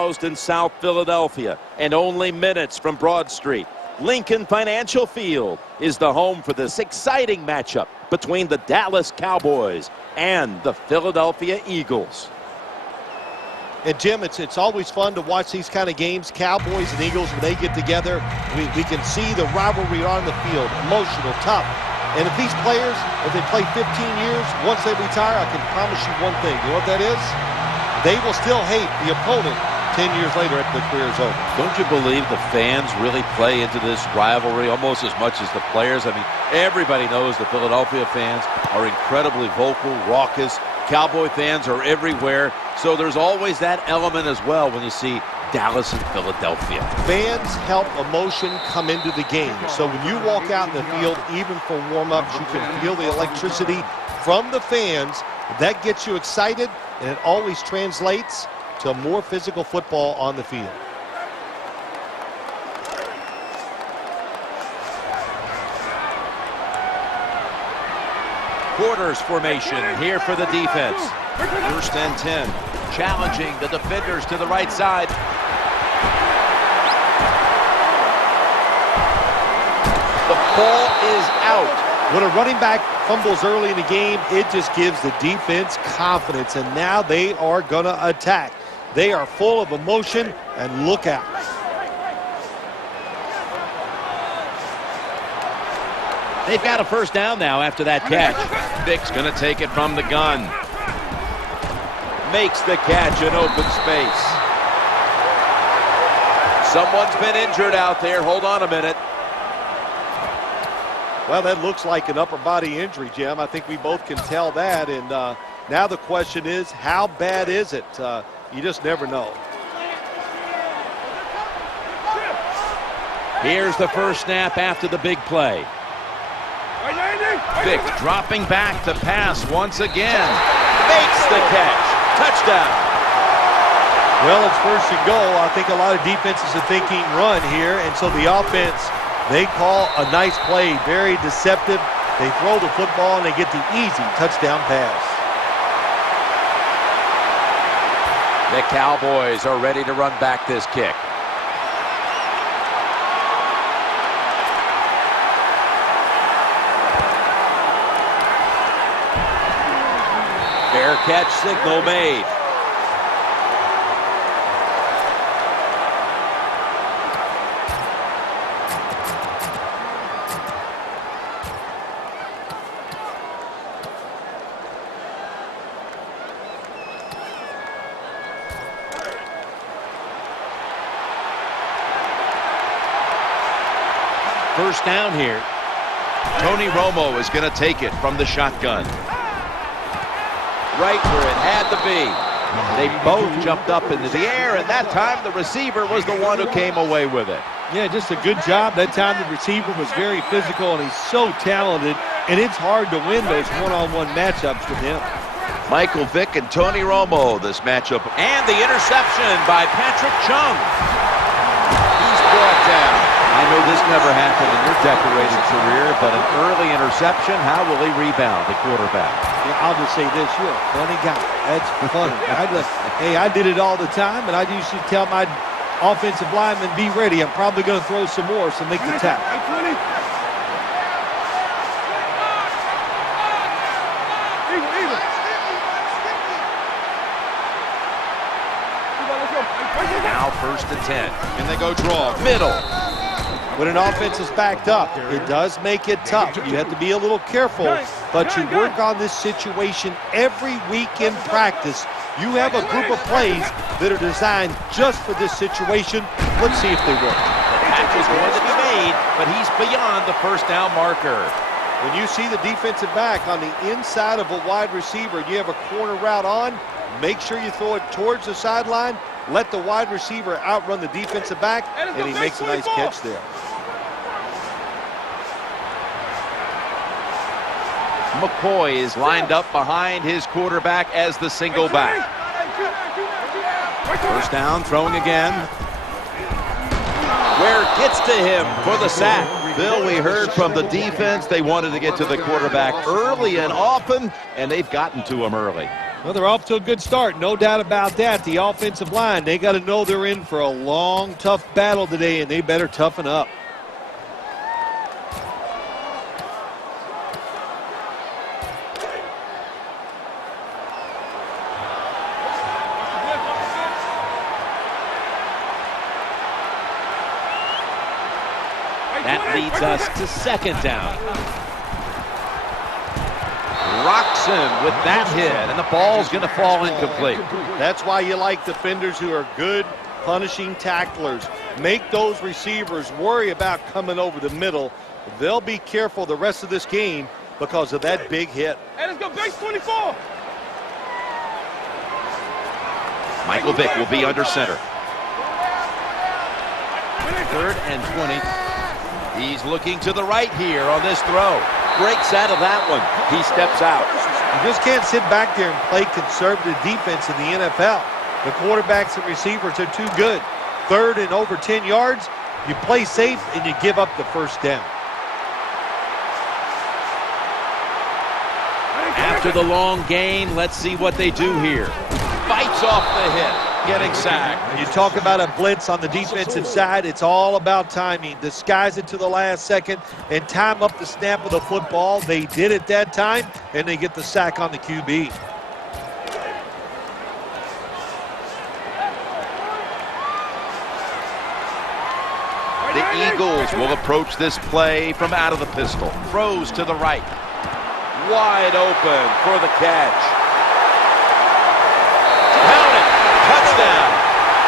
housed in South Philadelphia and only minutes from Broad Street, Lincoln Financial Field is the home for this exciting matchup between the Dallas Cowboys and the Philadelphia Eagles. And Jim, it's always fun to watch these kind of games. Cowboys and Eagles, when they get together, we can see the rivalry on the field, emotional, tough. And if these players, if they play 15 years, once they retire, I can promise you one thing. You know what that is? They will still hate the opponent 10 years later after their career is over. Don't you believe the fans really play into this rivalry almost as much as the players? I mean, everybody knows the Philadelphia fans are incredibly vocal, raucous. Cowboy fans are everywhere. So there's always that element as well when you see Dallas and Philadelphia. Fans help emotion come into the game. So when you walk out in the field, even for warm-ups, you can feel the electricity from the fans. That gets you excited, and it always translates to more physical football on the field. Quarters formation here for the defense. 1st and 10. Challenging the defenders to the right side. The ball is out. When a running back fumbles early in the game, it just gives the defense confidence, and now they are going to attack. They are full of emotion, and look out. They've got a 1st down now after that catch. Vick's going to take it from the gun. Makes the catch in open space. Someone's been injured out there. Hold on a minute. Well, that looks like an upper body injury, Jim. I think we both can tell that. And now the question is, how bad is it? You just never know. Here's the 1st snap after the big play. Vick dropping back to pass once again. Makes the catch. Touchdown. Well, it's 1st and goal. I think a lot of defenses are thinking run here. And so the offense, they call a nice play. Very deceptive. They throw the football and they get the easy touchdown pass. The Cowboys are ready to run back this kick. Fair catch signal made. First down here. Tony Romo is going to take it from the shotgun. Right where it had to be. They both jumped up into the air, and that time the receiver was the one who came away with it. Yeah, just a good job. That time the receiver was very physical, and he's so talented, and it's hard to win those one-on-one matchups with him. Michael Vick and Tony Romo, this matchup. And the interception by Patrick Chung. He's brought down. I know this never happened in your decorated career, but an early interception, how will he rebound, the quarterback? Yeah, I'll just say this, you're a funny guy. That's funny. Hey, I did it all the time, and I usually tell my offensive linemen, be ready. I'm probably going to throw some more, so make the tackle. Now 1st and 10. And they go draw. Middle. When an offense is backed up, it does make it tough. You have to be a little careful, but you work on this situation every week in practice. You have a group of plays that are designed just for this situation. Let's see if they work. The catch is going to be made, but he's beyond the 1st down marker. When you see the defensive back on the inside of a wide receiver and you have a corner route on, make sure you throw it towards the sideline. Let the wide receiver outrun the defensive back, and he makes a nice catch there. McCoy is lined up behind his quarterback as the single back. 1st down, throwing again. Where it gets to him for the sack. Bill, we heard from the defense they wanted to get to the quarterback early and often, and they've gotten to him early. Well, they're off to a good start, no doubt about that. The offensive line, they got to know they're in for a long, tough battle today, and they better toughen up. That leads us to second down. Rocks him with that hit, and the ball's going to fall incomplete. That's why you like defenders who are good punishing tacklers. Make those receivers worry about coming over the middle. They'll be careful the rest of this game because of that big hit. Hey, let's go base 24. Michael Vick will be under center. 3rd and 20. He's looking to the right here on this throw. Breaks out of that one. He steps out. You just can't sit back there and play conservative defense in the NFL. The quarterbacks and receivers are too good. 3rd and over 10 yards, you play safe and you give up the first down. After the long gain, let's see what they do here. Fights off the hit, getting sacked. You talk about a blitz on the defensive side, it's all about timing. Disguise it to the last second and time up the snap of the football. They did it that time, and they get the sack on the QB. The Eagles will approach this play from out of the pistol. Throws to the right. Wide open for the catch. Count it. Touchdown.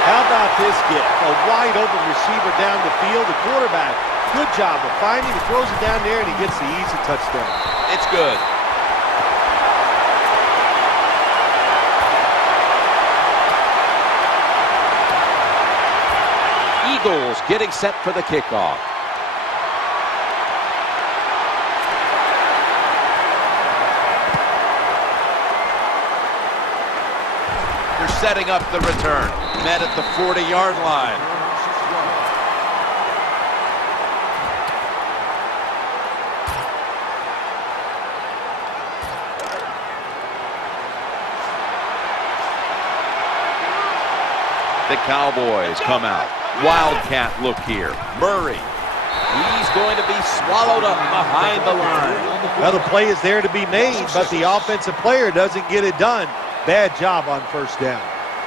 How about this get? A wide open receiver down the field. The quarterback, good job of finding. He throws it down there and he gets the easy touchdown. It's good. Eagles getting set for the kickoff. They're setting up the return. Met at the 40-yard line. The Cowboys come out. Wildcat look here. Murray. He's going to be swallowed up behind the line. Well, the play is there to be made, but the offensive player doesn't get it done. Bad job on first down.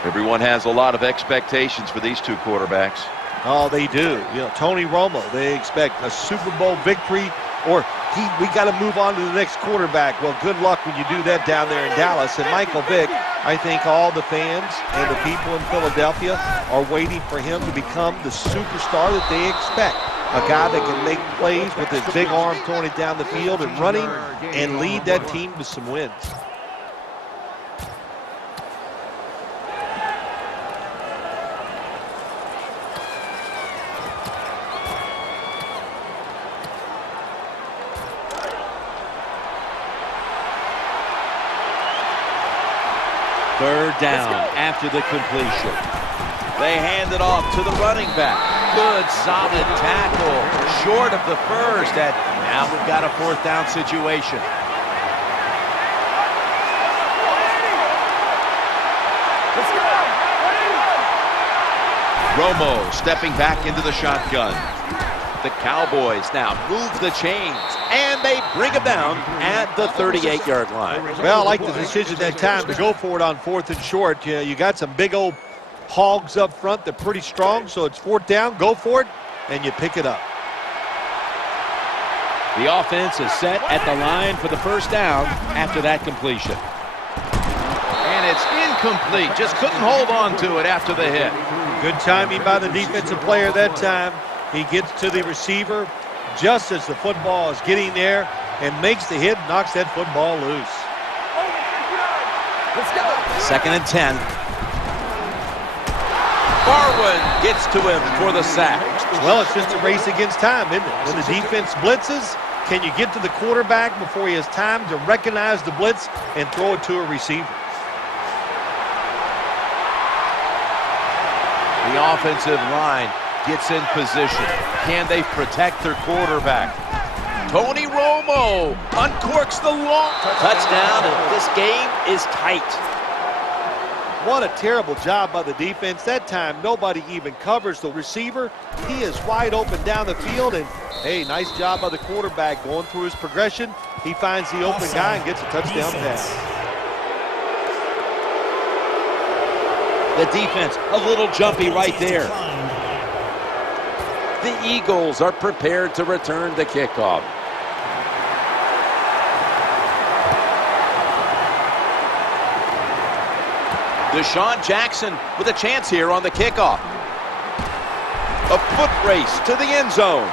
Everyone has a lot of expectations for these two quarterbacks. Oh, they do. You know, Tony Romo, they expect a Super Bowl victory, or we got to move on to the next quarterback. Well, good luck when you do that down there in Dallas. And Michael Vick, I think all the fans and the people in Philadelphia are waiting for him to become the superstar that they expect. A guy that can make plays with his big arm, throwing it down the field and running and lead that team to some wins. Third down after the completion. They hand it off to the running back. Good, solid tackle. Short of the first. And now we've got a 4th down situation. Romo stepping back into the shotgun. The Cowboys now move the chains, and they bring him down at the 38-yard line. Well, I like the decision that time to go for it on 4th and short. You got some big old hogs up front. They're pretty strong, so it's 4th down. Go for it, and you pick it up. The offense is set at the line for the first down after that completion. And it's incomplete. Just couldn't hold on to it after the hit. Good timing by the defensive player that time. He gets to the receiver just as the football is getting there and makes the hit, knocks that football loose. Let's go. 2nd and 10. Barwin gets to him for the sack. Well, it's just a race against time, isn't it? When the defense blitzes, can you get to the quarterback before he has time to recognize the blitz and throw it to a receiver? The offensive line gets in position. Can they protect their quarterback? Tony Romo uncorks the long touchdown, and this game is tight. What a terrible job by the defense. That time, nobody even covers the receiver. He is wide open down the field, and hey, nice job by the quarterback going through his progression. He finds the open guy and gets a touchdown pass. The defense, a little jumpy right there. The Eagles are prepared to return the kickoff. Deshaun Jackson with a chance here on the kickoff. A foot race to the end zone.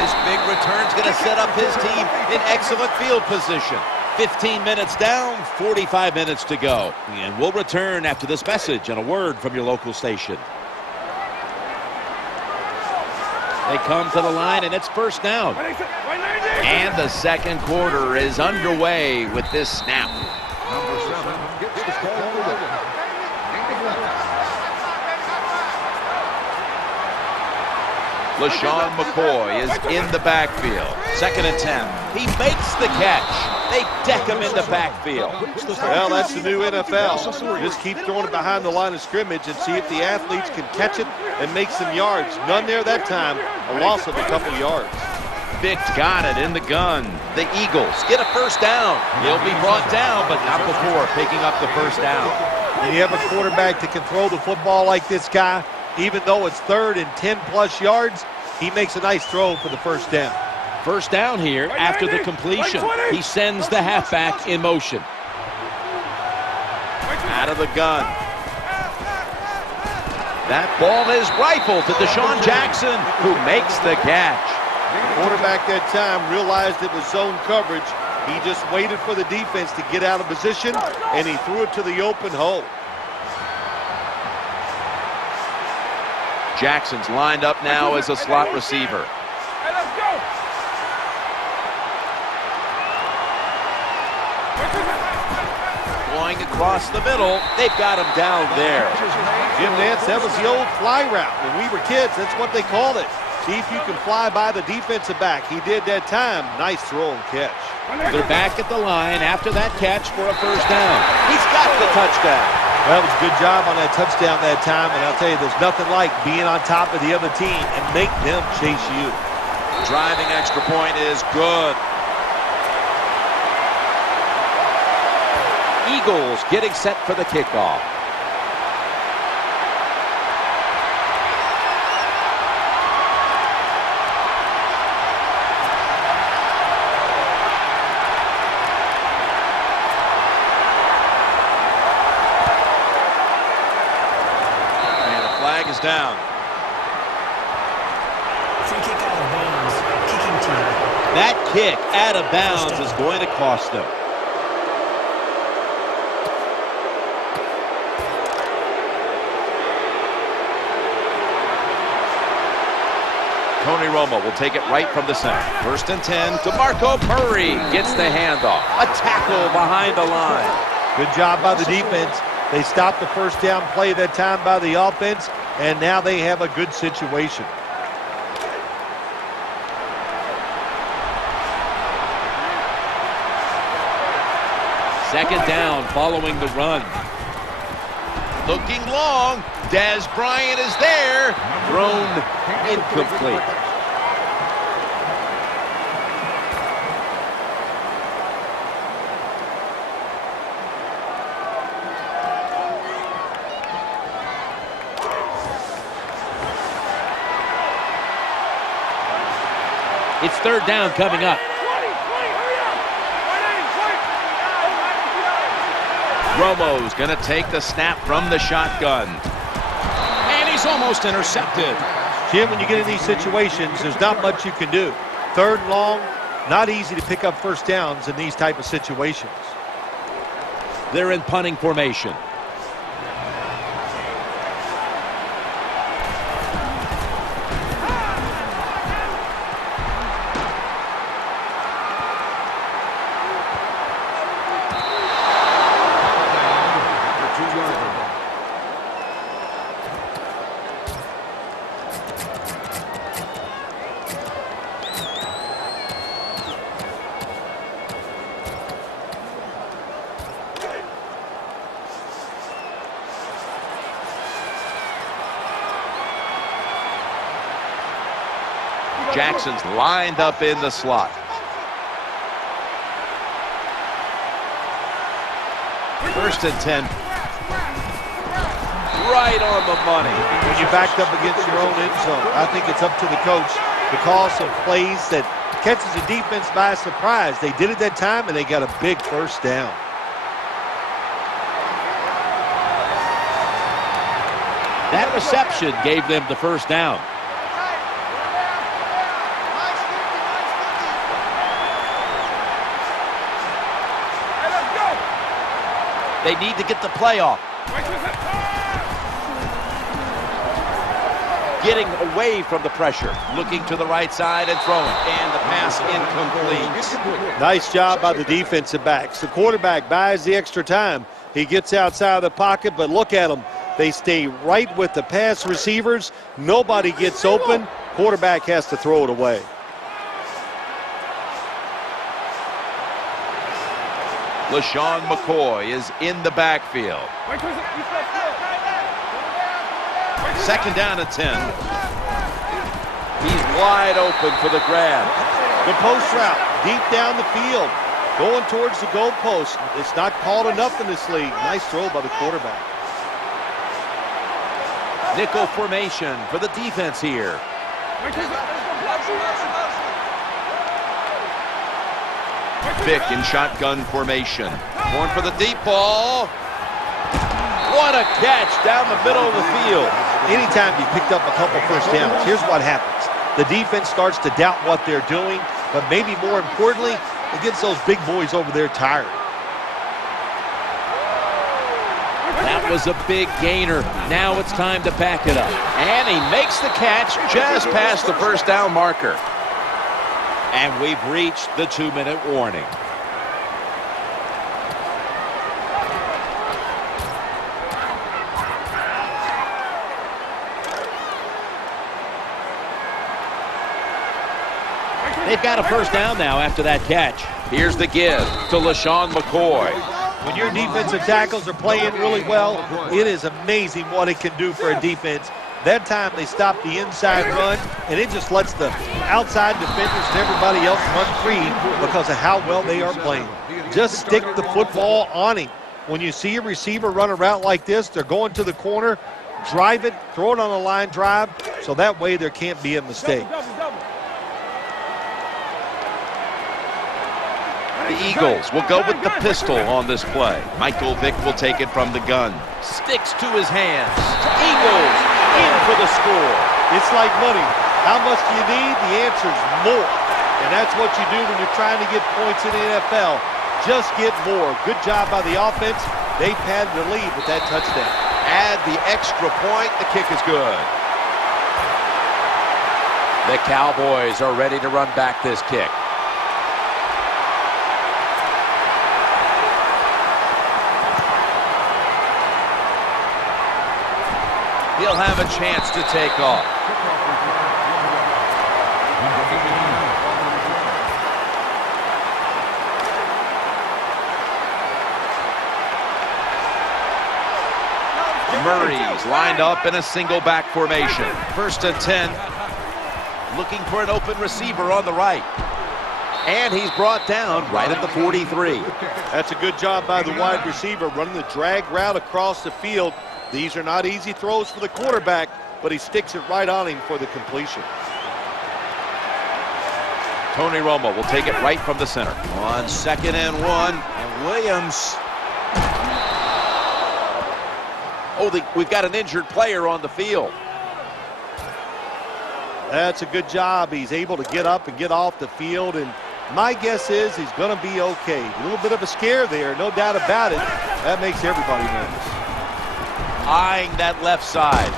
This big return's going to set up his team in excellent field position. 15 minutes down, 45 minutes to go. And we'll return after this message and a word from your local station. They come to the line, and it's first down. And the second quarter is underway with this snap. Number 7 gets the ball away. LaShawn McCoy is in the backfield. 2nd and 10. He makes the catch. They deck him in the backfield. Well, that's the new NFL. Just keep throwing it behind the line of scrimmage and see if the athletes can catch it and make some yards. None there that time. A loss of a couple yards. Vick got it in the gun. The Eagles get a first down. He'll be brought down, but not before picking up the first down. When you have a quarterback that can throw the football like this guy, even though it's 3rd and 10-plus yards, he makes a nice throw for the first down. First down here after the completion. He sends the halfback in motion. Out of the gun. That ball is rifled to Deshaun Jackson, who makes the catch. The quarterback that time realized it was zone coverage. He just waited for the defense to get out of position, and he threw it to the open hole. Jackson's lined up now as a slot receiver. Going across the middle, they've got him down there. Jim Nance, that was the old fly route. When we were kids, that's what they called it. See if you can fly by the defensive back. He did that time. Nice throw and catch. They're back at the line after that catch for a first down. He's got the touchdown. Well, it was a good job on that touchdown that time, and I'll tell you, there's nothing like being on top of the other team and make them chase you. Driving extra point is good. Eagles getting set for the kickoff. Down. Free kick out of bounds. Kicking team. That kick out of bounds is going to cost them. Tony Romo will take it right from the center. 1st and 10 to Marco Murray. Gets the handoff. A tackle behind the line. Good job by the defense. They stopped the first down play that time by the offense, and now they have a good situation. Second down following the run. Looking long. Dez Bryant is there. Thrown incomplete. It's 3rd down coming up. Romo's going to take the snap from the shotgun. And he's almost intercepted. Jim, when you get in these situations, there's not much you can do. 3rd and long, not easy to pick up first downs in these type of situations. They're in punting formation. Jackson's lined up in the slot. First and 10. Right on the money. When you're backed up against your own end zone, I think it's up to the coach to call some plays that catches the defense by surprise. They did it that time, and they got a big first down. That reception gave them the first down. They need to get the play off. Getting away from the pressure. Looking to the right side and throwing. And the pass incomplete. Nice job by the defensive backs. The quarterback buys the extra time. He gets outside of the pocket, but look at them. They stay right with the pass receivers. Nobody gets open. Quarterback has to throw it away. LaShawn McCoy is in the backfield. Second down and 10. He's wide open for the grab. The post route, deep down the field, going towards the goalpost. It's not called enough in this league. Nice throw by the quarterback. Nickel formation for the defense here. Vick in shotgun formation. Going for the deep ball. What a catch down the middle of the field. Anytime you picked up a couple first downs, here's what happens. The defense starts to doubt what they're doing, but maybe more importantly, it gets those big boys over there tired. That was a big gainer. Now it's time to back it up. And he makes the catch just past the first down marker. And we've reached the 2-minute warning. They've got a first down now after that catch. Here's the give to LaShawn McCoy. When your defensive tackles are playing really well, it is amazing what it can do for a defense. That time they stopped the inside run, and it just lets the outside defenders and everybody else run free because of how well they are playing. Just stick the football on him. When you see a receiver run a route like this, they're going to the corner, drive it, throw it on a line drive, so that way there can't be a mistake. The Eagles will go with the pistol on this play. Michael Vick will take it from the gun. Sticks to his hands. Eagles in for the score. It's like money. How much do you need? The answer is more. And that's what you do when you're trying to get points in the NFL. Just get more. Good job by the offense. They padded the lead with that touchdown. Add the extra point. The kick is good. The Cowboys are ready to run back this kick. He'll have a chance to take off. Murray's lined up in a single back formation. First and 10. Looking for an open receiver on the right. And he's brought down right at the 43. That's a good job by the wide receiver, running the drag route across the field. These are not easy throws for the quarterback, but he sticks it right on him for the completion. Tony Romo will take it right from the center. On 2nd and 1, and Williams. Oh, we've got an injured player on the field. That's a good job. He's able to get up and get off the field, and my guess is he's going to be okay. A little bit of a scare there, no doubt about it. That makes everybody nervous. Eyeing that left side.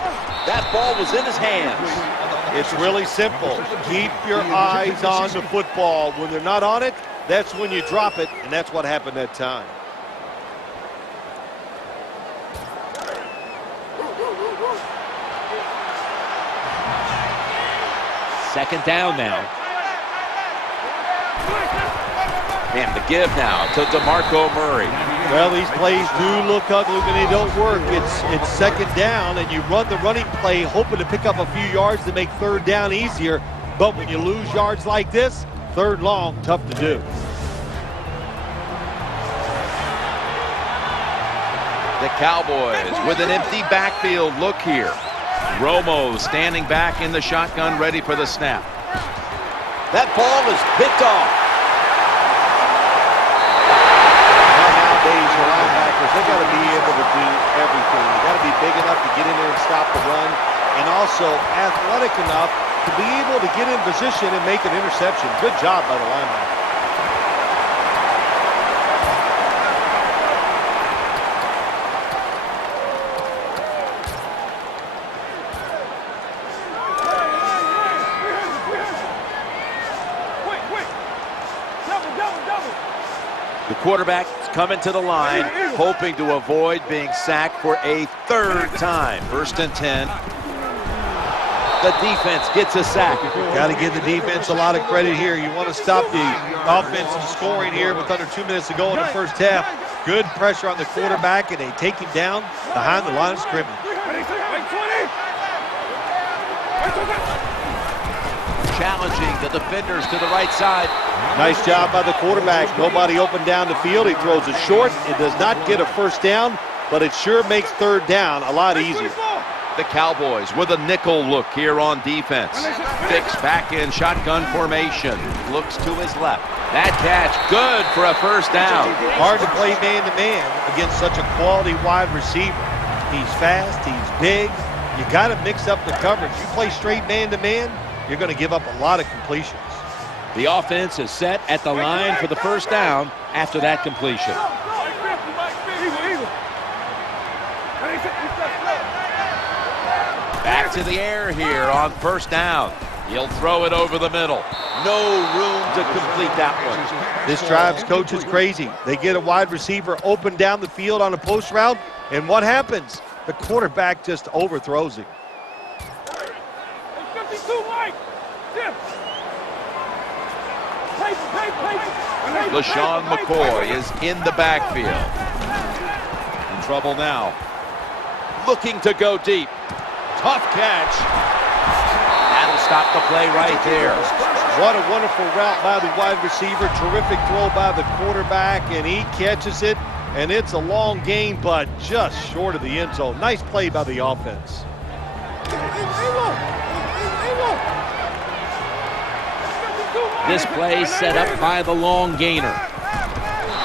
That ball was in his hands. It's really simple. Keep your eyes on the football. When they're not on it, that's when you drop it, and that's what happened that time. Second down now. And the give now to DeMarco Murray. Well, these plays do look ugly when they don't work. It's second down, and you run the running play hoping to pick up a few yards to make third down easier. But when you lose yards like this, third long, tough to do. The Cowboys with an empty backfield look here. Romo standing back in the shotgun, ready for the snap. That ball is picked off. Nowadays, your linebackers, they got to be able to do everything. They got to be big enough to get in there and stop the run, and also athletic enough to be able to get in position and make an interception. Good job by the linebacker. The quarterback's coming to the line, hoping to avoid being sacked for a third time. 1st and 10. The defense gets a sack. Got to give the defense a lot of credit here. You want to stop the offense from scoring here with under 2 minutes to go in the first half. Good pressure on the quarterback, and they take him down behind the line of scrimmage. Challenging the defenders to the right side. Nice job by the quarterback. Nobody open down the field. He throws it short. It does not get a first down, but it sure makes third down a lot easier. The Cowboys with a nickel look here on defense. Fix back in shotgun formation. Looks to his left. That catch good for a first down. Hard to play man-to-man against such a quality wide receiver. He's fast. He's big. You got to mix up the coverage. You play straight man-to-man, you're going to give up a lot of completions. The offense is set at the line for the first down after that completion. Back to the air here on first down. He'll throw it over the middle. No room to complete that one. This drive's coach is crazy. They get a wide receiver open down the field on a post route, and what happens? The quarterback just overthrows him. LaShawn McCoy is in the backfield. In trouble now. Looking to go deep. Tough catch. That'll stop the play right there. What a wonderful route by the wide receiver. Terrific throw by the quarterback, and he catches it. And it's a long gain, but just short of the end zone. Nice play by the offense. This play set up by the long gainer.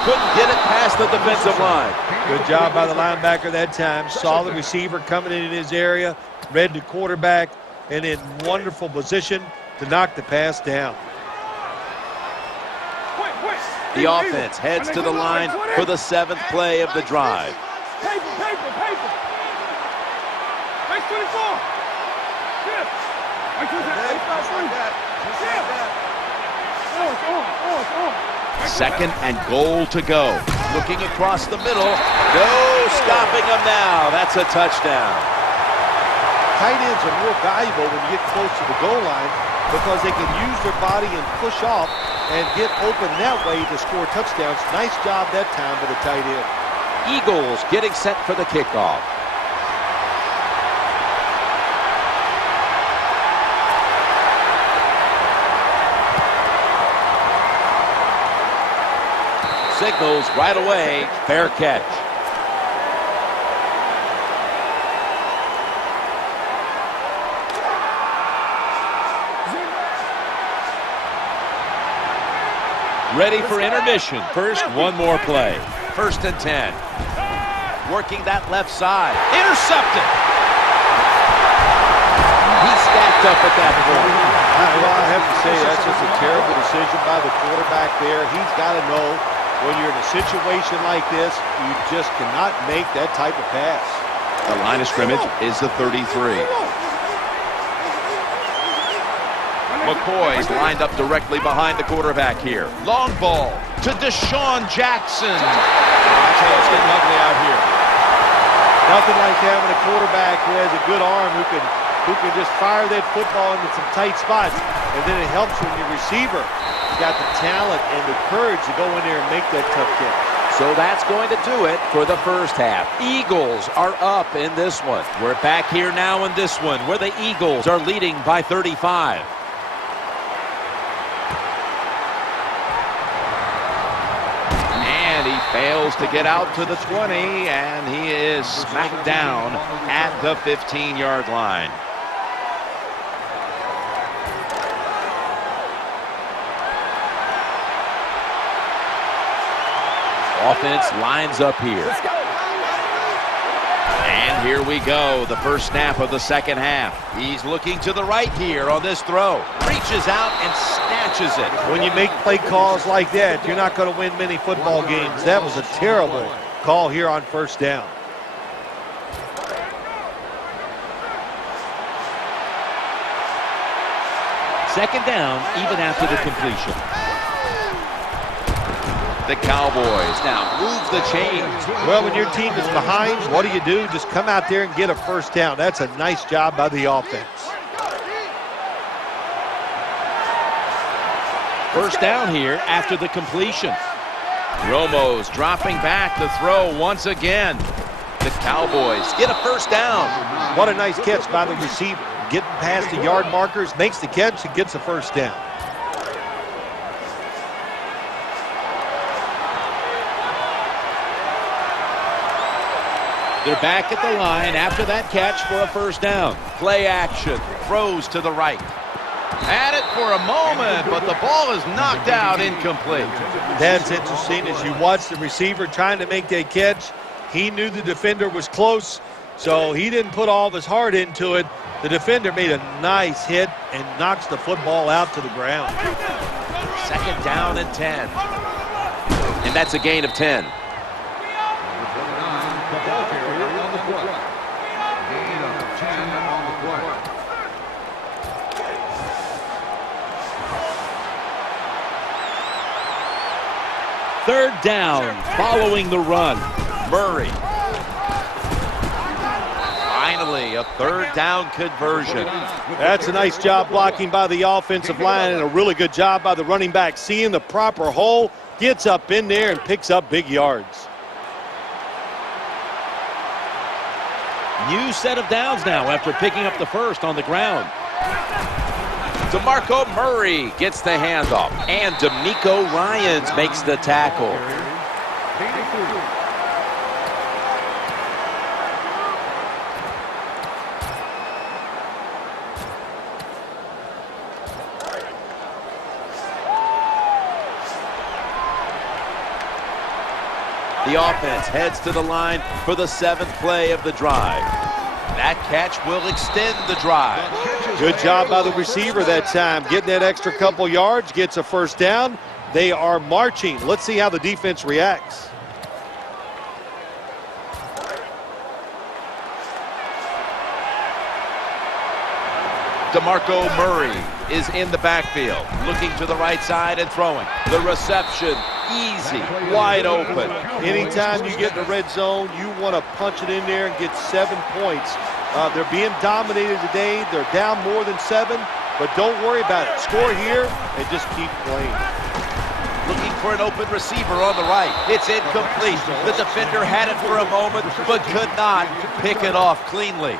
Couldn't get it past the defensive line. Good job by the linebacker that time. Saw the receiver coming in his area, read the quarterback, and in wonderful position to knock the pass down. The offense heads to the line for the 7th play of the drive. Second and goal to go. Looking across the middle. No stopping him now. That's a touchdown. Tight ends are more valuable when you get close to the goal line because they can use their body and push off and get open that way to score touchdowns. Nice job that time by the tight end. Eagles getting set for the kickoff. Signals right away, fair catch. Ready for intermission. First, one more play. 1st and 10. Working that left side. Intercepted. He stacked up at that point. Well, I have to say that's just a terrible decision by the quarterback there. He's got to know when you're in a situation like this, you just cannot make that type of pass. The line of scrimmage is the 33. McCoy's lined up directly behind the quarterback here. Long ball to Deshaun Jackson. Watch how it's getting ugly out here. Nothing like having a quarterback who has a good arm who can just fire that football into some tight spots, and then it helps when your receiver has got the talent and the courage to go in there and make that tough catch. So that's going to do it for the first half. Eagles are up in this one. We're back here now in this one where the Eagles are leading by 35. Fails to get out to the 20, and he is smacked down at the 15-yard line. Offense lines up here. And here we go, the first snap of the second half. He's looking to the right here on this throw. Reaches out and snatches it. When you make play calls like that, you're not going to win many football games. That was a terrible call here on first down. Second down, even after the completion. The Cowboys now move the chains. Well, when your team is behind, what do? Just come out there and get a first down. That's a nice job by the offense. First down here after the completion. Romo's dropping back to throw once again. The Cowboys get a first down. What a nice catch by the receiver. Getting past the yard markers, makes the catch, and gets a first down. They're back at the line after that catch for a first down. Play action, throws to the right. Had it for a moment, but the ball is knocked out, incomplete. That's interesting. As you watch the receiver trying to make that catch, he knew the defender was close, so he didn't put all of his heart into it. The defender made a nice hit and knocks the football out to the ground. Second down and 10. And that's a gain of 10. Third down following the run. Murray. Finally, a third down conversion. That's a nice job blocking by the offensive line and a really good job by the running back. Seeing the proper hole, gets up in there and picks up big yards. New set of downs now after picking up the first on the ground. DeMarco Murray gets the handoff, and D'Amico Ryans makes the tackle. The offense heads to the line for the 7th play of the drive. That catch will extend the drive. Good job by the receiver that time. Getting that extra couple yards, gets a first down. They are marching. Let's see how the defense reacts. DeMarco Murray is in the backfield, looking to the right side and throwing. The reception, easy, wide open. Anytime you get in the red zone, you want to punch it in there and get 7 points. They're being dominated today. They're down more than 7, but don't worry about it. Score here and just keep playing. Looking for an open receiver on the right. It's incomplete. The defender had it for a moment, but could not pick it off cleanly.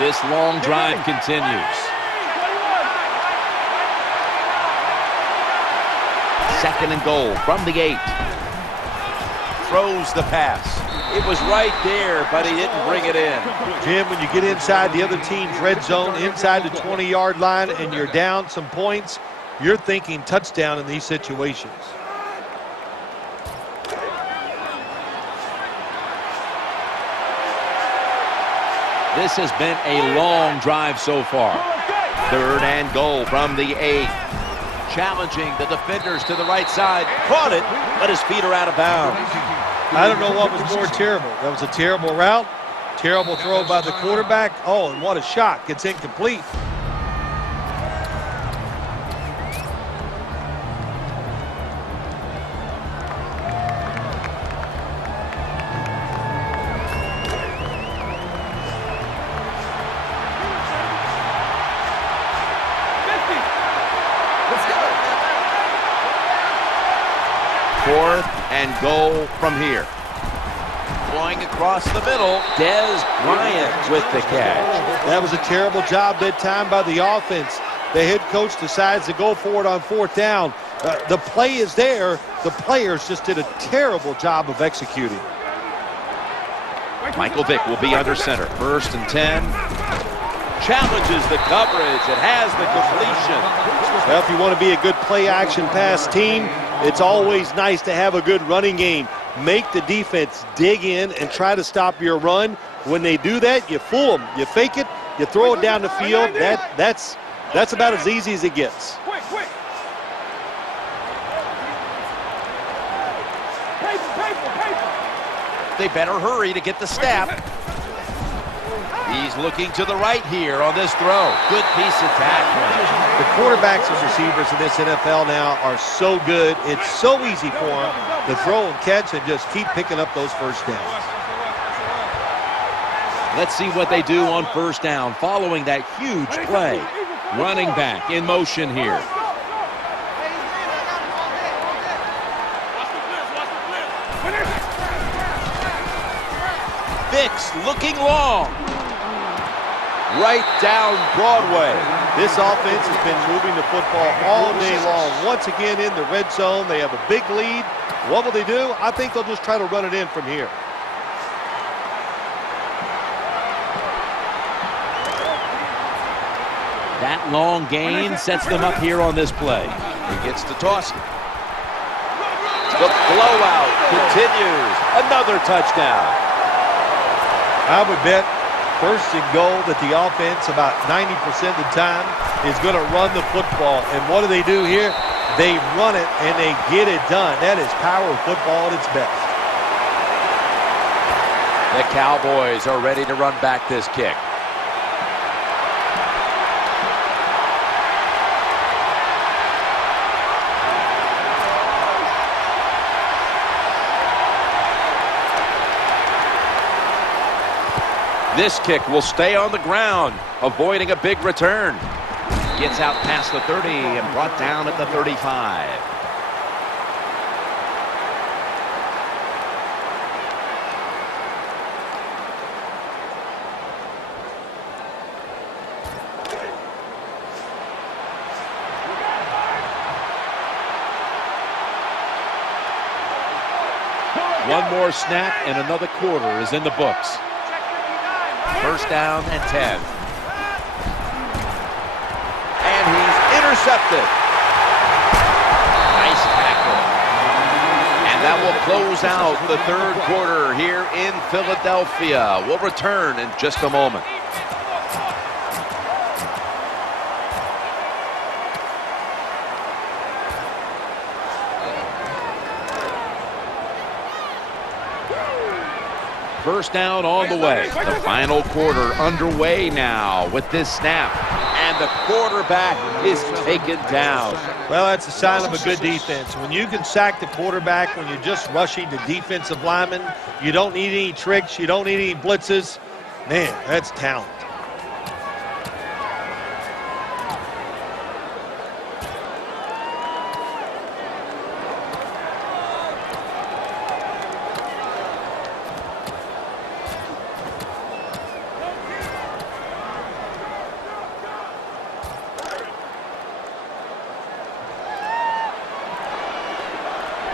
This long drive continues. Second and goal from the 8. Throws the pass. It was right there, but he didn't bring it in. Jim, when you get inside the other team's red zone, inside the 20-yard line, and you're down some points, you're thinking touchdown in these situations. This has been a long drive so far. Third and goal from the 8. Challenging the defenders to the right side. Caught it, but his feet are out of bounds. I don't know what was more terrible. That was a terrible route, terrible throw by the quarterback. Oh, and what a shot. It's incomplete. and go from here. Going across the middle, Des Bryant with the catch. That was a terrible job that time by the offense. The head coach decides to go for it on fourth down. The play is there. The players just did a terrible job of executing. Michael Vick will be under center. 1st and 10. Challenges the coverage. It has the completion. Well, if you want to be a good play-action pass team, it's always nice to have a good running game. Make the defense dig in and try to stop your run. When they do that, you fool them. You fake it, you throw it down the field. That's about as easy as it gets. They better hurry to get the snap. He's looking to the right here on this throw. Good piece of tackling. The quarterbacks and receivers in this NFL now are so good. It's so easy for them to throw and catch and just keep picking up those first downs. Let's see what they do on first down following that huge play. Running back in motion here. Vicks looking long. Right down Broadway. This offense has been moving the football all day long. Once again in the red zone, they have a big lead. What will they do? I think they'll just try to run it in from here. That long gain sets them up here on this play. He gets to toss it. The blowout continues. Another touchdown. I would bet 1st and goal that the offense about 90% of the time is going to run the football. And what do they do here? They run it and they get it done. That is power of football at its best. The Cowboys are ready to run back this kick. This kick will stay on the ground, avoiding a big return. Gets out past the 30 and brought down at the 35. One more snap and another quarter is in the books. 1st down and 10. And he's intercepted. Nice tackle. And that will close out the 3rd quarter here in Philadelphia. We'll return in just a moment. First down on the way. The final quarter underway now with this snap. And the quarterback is taken down. Well, that's a sign of a good defense. When you can sack the quarterback, when you're just rushing the defensive lineman, you don't need any tricks, you don't need any blitzes. Man, that's talent.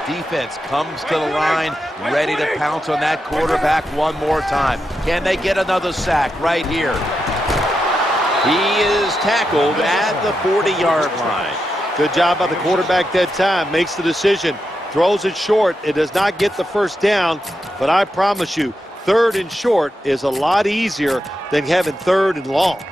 Defense comes to the line, ready to pounce on that quarterback one more time. Can they get another sack right here? He is tackled at the 40-yard line. Good job by the quarterback that time. Makes the decision. Throws it short. It does not get the first down, but I promise you, 3rd and short is a lot easier than having 3rd and long.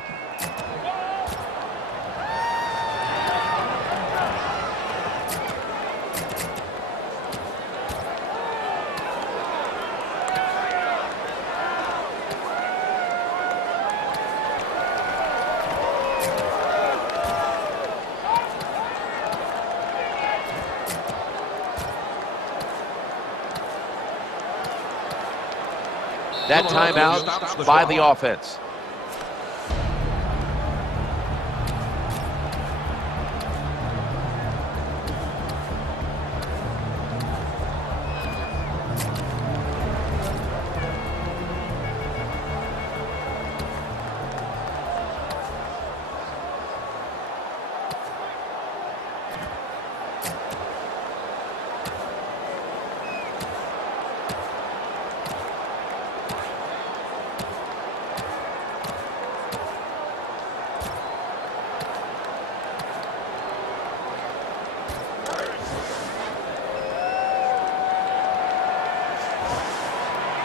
That timeout by the offense.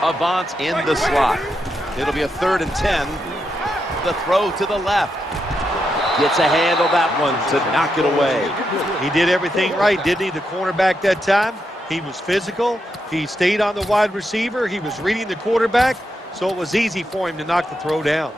Avant in the slot. It'll be a 3rd and 10. The throw to the left. Gets a hand on that one to knock it away. He did everything right, didn't he, the cornerback that time? He was physical. He stayed on the wide receiver. He was reading the quarterback, so it was easy for him to knock the throw down.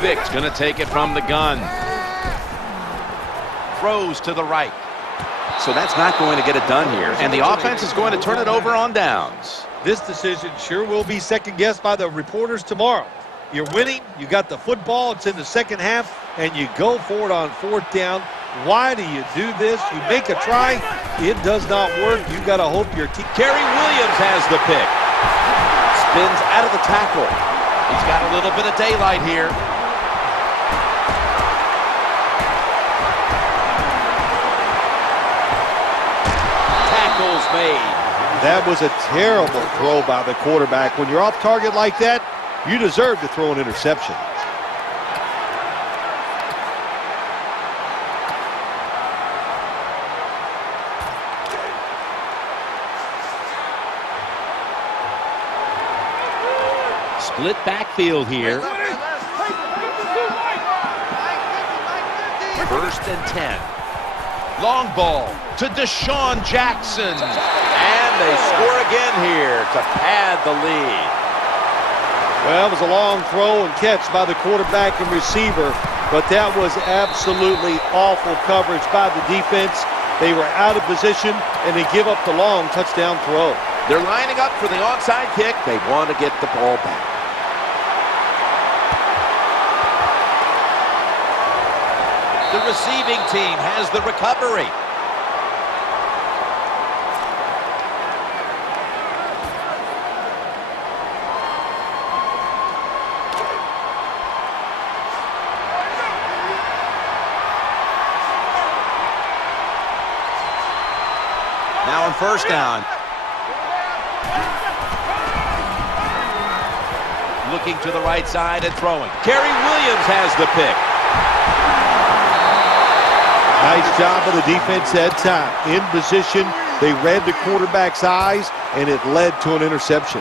Vic's going to take it from the gun. Throws to the right. So that's not going to get it done here. And the offense is going to turn it over on downs. This decision sure will be second-guessed by the reporters tomorrow. You're winning. You got the football. It's in the second half, and you go for it on 4th down. Why do you do this? You make a try. It does not work. You got to hope your team. Kerry Williams has the pick. Spins out of the tackle. He's got a little bit of daylight here. Made. That was a terrible throw by the quarterback. When you're off target like that, you deserve to throw an interception. Split backfield here. 1st and 10. Long ball to Deshaun Jackson. And they score again here to pad the lead. Well, it was a long throw and catch by the quarterback and receiver, but that was absolutely awful coverage by the defense. They were out of position, and they give up the long touchdown throw. They're lining up for the onside kick. They want to get the ball back. The receiving team has the recovery. Now on 1st down. Looking to the right side and throwing. Kerry Williams has the pick. Nice job of the defense that time. In position, they read the quarterback's eyes, and it led to an interception.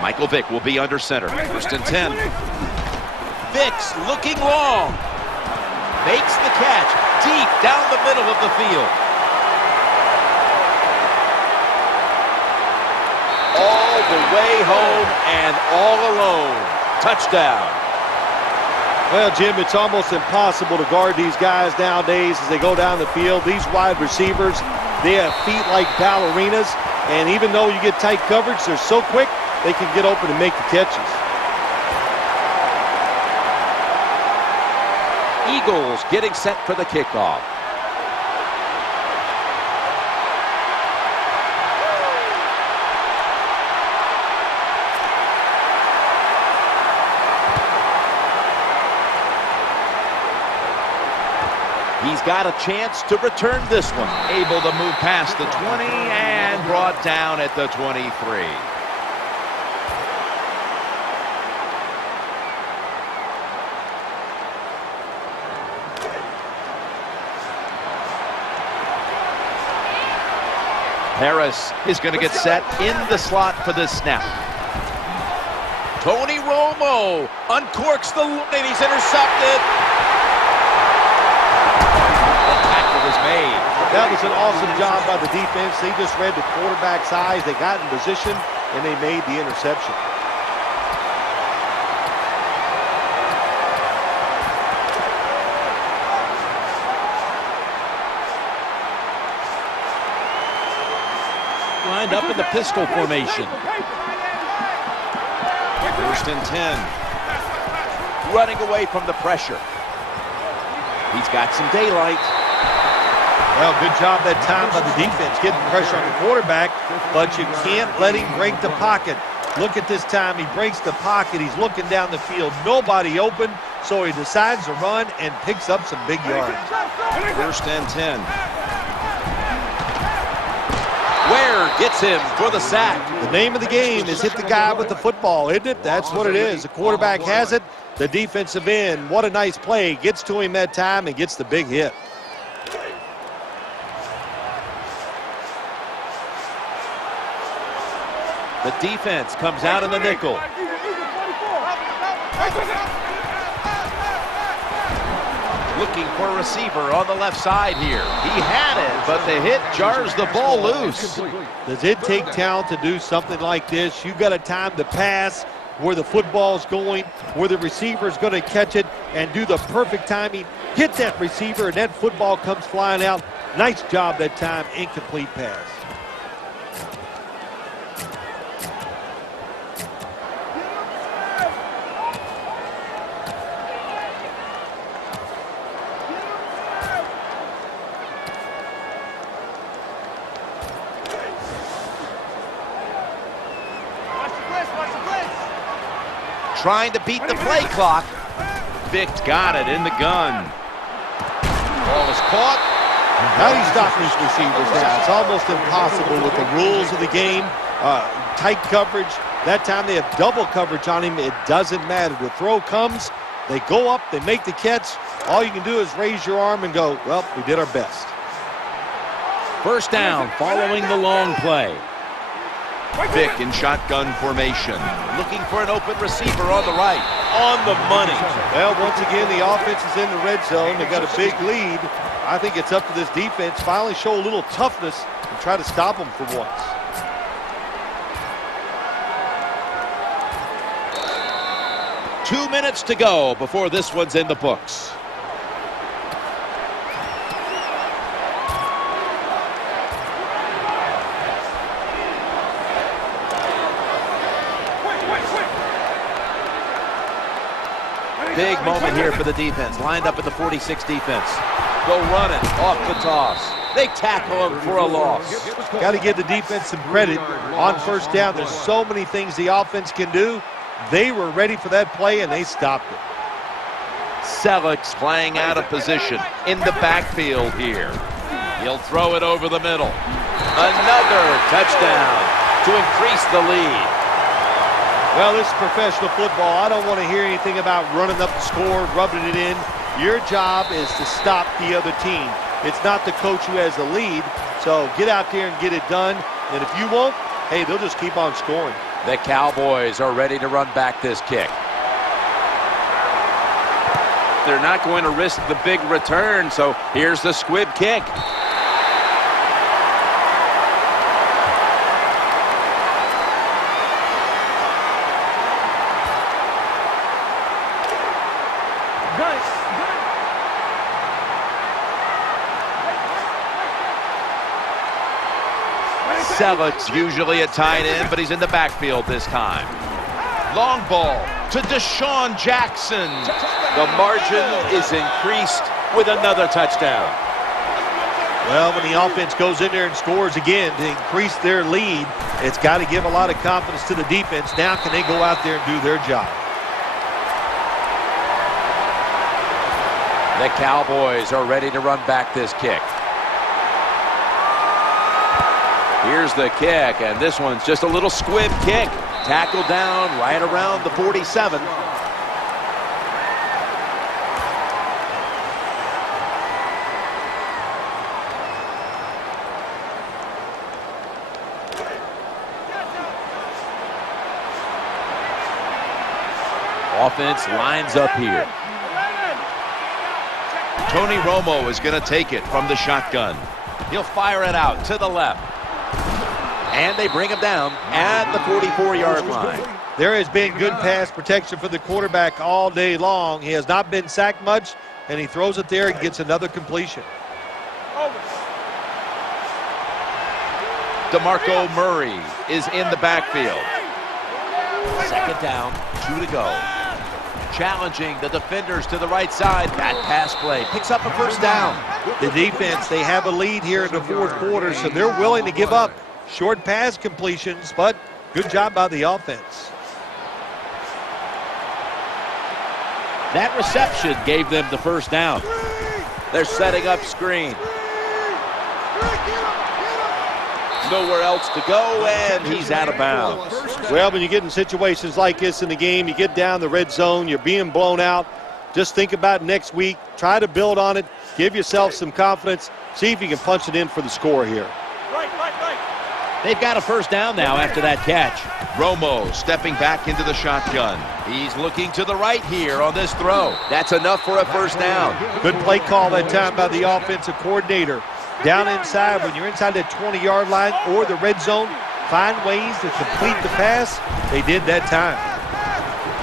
Michael Vick will be under center. 1st and 10. Vicks looking long. Makes the catch deep down the middle of the field. All the way home and all alone. Touchdown. Well, Jim, it's almost impossible to guard these guys nowadays as they go down the field. These wide receivers, they have feet like ballerinas, and even though you get tight coverage, they're so quick, they can get open and make the catches. Eagles getting set for the kickoff. He's got a chance to return this one. Able to move past the 20 and brought down at the 23. Harris is going to get set in the slot for this snap. Tony Romo uncorks the line, and he's intercepted. The tackle is made. That was an awesome job by the defense. They just read the quarterback's eyes. They got in position, and they made the interception. Lined up in the pistol formation. 1st and 10. Running away from the pressure. He's got some daylight. Well, good job that time by the defense, getting pressure on the quarterback, but you can't let him break the pocket. Look at this time. He breaks the pocket. He's looking down the field. Nobody open, so he decides to run and picks up some big yards. 1st and 10. Ware gets him for the sack. The name of the game is hit the guy with the football, isn't it? That's what it is. The quarterback has it. The defensive end, what a nice play. Gets to him that time and gets the big hit. The defense comes out in the nickel. Looking for a receiver on the left side here. He had it, but the hit jars the ball loose. Does it take talent to do something like this? You got a time to pass where the football's going, where the receiver's going to catch it and do the perfect timing. Hit that receiver and that football comes flying out. Nice job that time. Incomplete pass. Trying to beat the play clock. Vick got it in the gun. Ball is caught. How do you stop these receivers now? It's almost impossible with the rules of the game. Tight coverage. That time they have double coverage on him. It doesn't matter. The throw comes. They go up. They make the catch. All you can do is raise your arm and go, well, we did our best. 1st down following the long play. Vick in shotgun formation. Looking for an open receiver on the right. On the money. Well, once again, the offense is in the red zone. They've got a big lead. I think it's up to this defense finally show a little toughness and try to stop them for once. Two minutes to go before this one's in the books. Big moment here for the defense. Lined up at the 46 defense. Go running off the toss. They tackle him for a loss. Got to give the defense some credit on 1st down. There's so many things the offense can do. They were ready for that play, and they stopped it. Selleck's playing out of position in the backfield here. He'll throw it over the middle. Another touchdown to increase the lead. Well, this is professional football. I don't want to hear anything about running up the score, rubbing it in. Your job is to stop the other team. It's not the coach who has the lead, so get out there and get it done. And if you won't, hey, they'll just keep on scoring. The Cowboys are ready to run back this kick. They're not going to risk the big return, so here's the squib kick. Selleck's usually a tight end, but he's in the backfield this time. Long ball to Deshaun Jackson. The margin is increased with another touchdown. Well, when the offense goes in there and scores again to increase their lead, it's got to give a lot of confidence to the defense. Now can they go out there and do their job? The Cowboys are ready to run back this kick. Here's the kick, and this one's just a little squib kick. Tackled down right around the 47. Offense lines up here. Tony Romo is going to take it from the shotgun. He'll fire it out to the left. And they bring him down at the 44-yard line. There has been good pass protection for the quarterback all day long. He has not been sacked much, and he throws it there and gets another completion. DeMarco Murray is in the backfield. 2nd down, 2 to go. challenging the defenders to the right side. That pass play picks up a first down. The defense, they have a lead here in the fourth quarter, so they're willing to give up short pass completions, but good job by the offense. That reception gave them the first down. They're setting up screen. Nowhere else to go, and he's out of bounds. Well, when you get in situations like this in the game, you get down the red zone, you're being blown out. Just think about next week. Try to build on it. Give yourself some confidence. See if you can punch it in for the score here. They've got a first down now after that catch. Romo stepping back into the shotgun. He's looking to the right here on this throw. That's enough for a first down. Good play call that time by the offensive coordinator. Down inside, when you're inside that 20-yard line or the red zone, find ways to complete the pass. They did that time.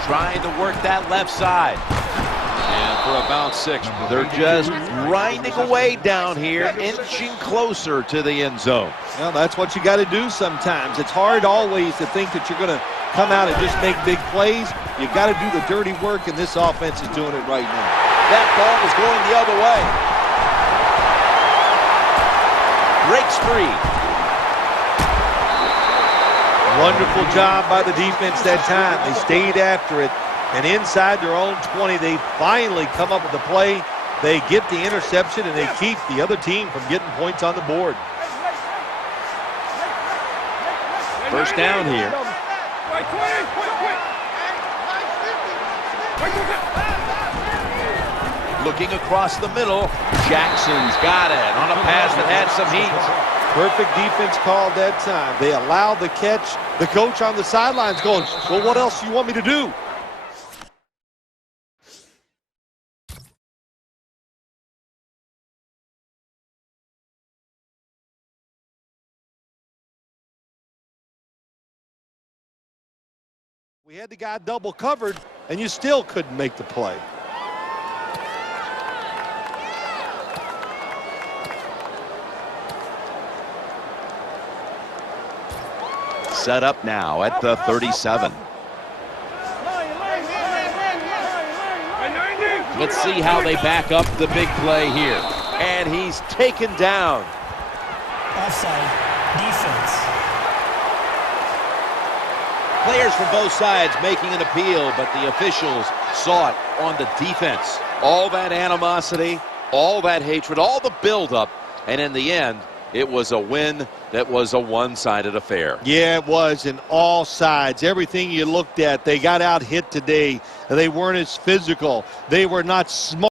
Trying to work that left side. And for about 6. They're just grinding away down here, inching closer to the end zone. Well, that's what you got to do sometimes. It's hard always to think that you're going to come out and just make big plays. You got to do the dirty work, and this offense is doing it right now. That ball was going the other way. Breaks free. Wonderful job by the defense that time. They stayed after it, and inside their own 20, they finally come up with the play. They get the interception, and they keep the other team from getting points on the board. First down here. Looking across the middle. Jackson's got it on a pass that had some heat. Perfect defense call that time. They allowed the catch. The coach on the sidelines going, well, what else do you want me to do? We had the guy double covered, and you still couldn't make the play. Set up now at the 37. Let's see how they back up the big play here. And he's taken down. Offside. Defense. Players from both sides making an appeal, but the officials saw it on the defense. All that animosity, all that hatred, all the buildup, and in the end, it was a win that was a one-sided affair. Yeah, it was in all sides. Everything you looked at, they got out hit today. They weren't as physical. They were not smart.